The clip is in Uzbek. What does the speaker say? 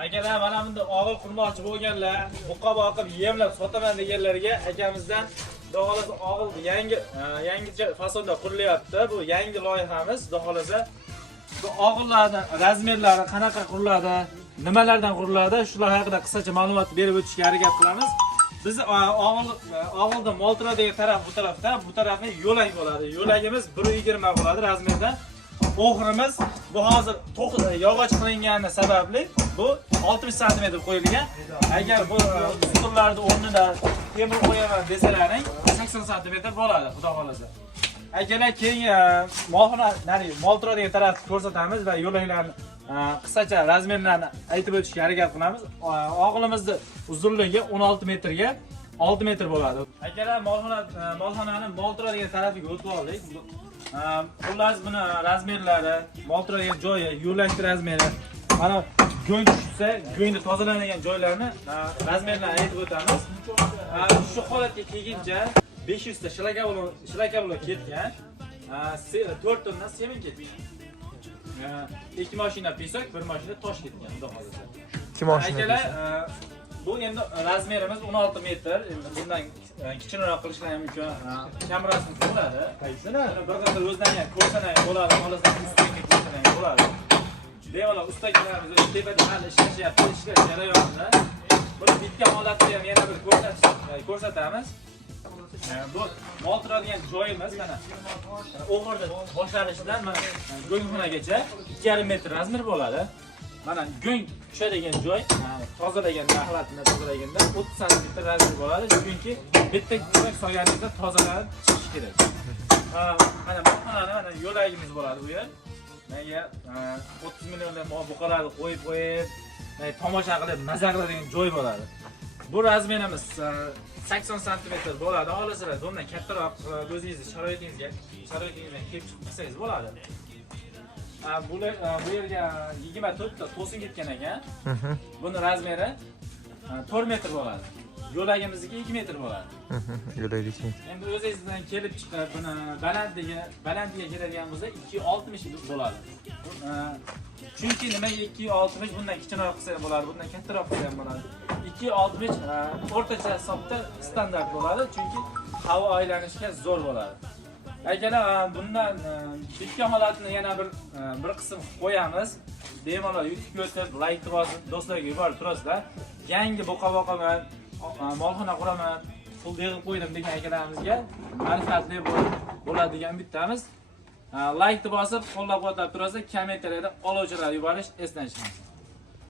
Akalar mana bunda og'il qurmoqchi bo'lganlar, buqa boqib yemlab sotaman deganlarga akamizdan xudo xolasa og'il yangicha fasonda qurilyapti. Bu yangi loyihamiz. Xudo xolasa bu og'illarning razmerlari qanaqa quriladi, nimalardan quriladi, shular haqida qisqacha ma'lumot berib o'tishga harakat qilamiz. Biz og'ilda mol turadigan taraf bu tarafi yo'lak bo'ladi. Yo'lagimiz 1.20 bo'ladi razmerda. O'g'rimiz bu hozir yog'och qilingani sababli bu 60 sm qo'yilgan. Agar bu stullarning o'rnida temir qo'yaman desalaring 80 sm bo'ladi, xudo xolasa. Akalar keyin mol turadigan tarafni ko'rsatamiz va yo'laklarni qisqacha razmerlarni aytib o'tishga harakat qilamiz. Og'ilimizni uzunligi 16 metrga 6 metr bo'ladi. Akalar molxonaning mol turadigan tarafiga o'tib oldik. Xullas buni razmerlari, mol turadigan joyi, yo'lak razmeri. Mana go'ng tushsa, go'ngni tozalanadigan joylarni razmerlarni aytib o'tamiz. Shu holatga kelguncha 500 ta shilaka bo'lib ketgan. 4 tonna semen ketgan. 2 mashina pesok, 1 mashina tosh ketgan, xudo xolasa. 2 mashina. Akalar, bu endi razmerimiz 16 metr. Bundan kichikroq qilishlar mumkin. Kamerasini bo'ladi. Qaysini? Bir qadar o'zdan ham ko'rsana bo'ladi, xohlasangiz ustiga ko'rsana bo'ladi. Bemalol ustalarimiz tepada hali ishlashyapti, ishlash jarayonida. Buni bitta holatda ham yana bir ko'rsatamiz. Bu mol turadigan joyimiz mana o'g'irda boshlanishidan mana go'ngxonagacha 2,5 metr razmer bo'ladi. Mana go'ng tushadigan joy, tozalagan holatini tozalaganda 30 sm razmer bo'ladi, chunki bitta ko'rak solganingizda tozalanib chiqishi kerak. Mana bu xonada mana yo'lagimiz bo'ladi bu yer. Menga 30 millionlab buqalarni qo'yib, tomosha qilib, maza qiladigan joy bo'ladi. Bu razmerimiz 80 sm bo'ladi. Xohlasanglar bundan kattaroq o'zingiz sharoitingizga kelib chiqsangiz bo'ladi. Bu yerga 24 ta to'sin ketgan ekan. Buni razmeri 4 metr bo'ladi. Yo'lagimizniki 2 metr bo'ladi. Yo'lagiki. Endi o'zingizdan kelib chiqib, buni balandiga keladigan bo'lsa 260 bo'ladi. Chunki nimaga 260 bundan kichikroq qilsa bo'ladi, bundan kattaroq qilsa ham bo'ladi. 260 o'rtacha hisobda standart bo'ladi, chunki havo aylanishga zo'r bo'ladi. Akalar, bundan bitta holatni yana bir qism qo'yamiz. Bemalol YouTube'ga o'tib, like bosib, do'stlarga yuborib turasizlar. Yangi buqa boqaman, molxona quraman, pul yig'ib qo'ydim degan akalarimizga manfaatli bo'ladigan bittamiz. Like bosib, qo'llab-quvvatlab turasizlar, kommentariyada olovchilar yuborish esdan chiqmasin.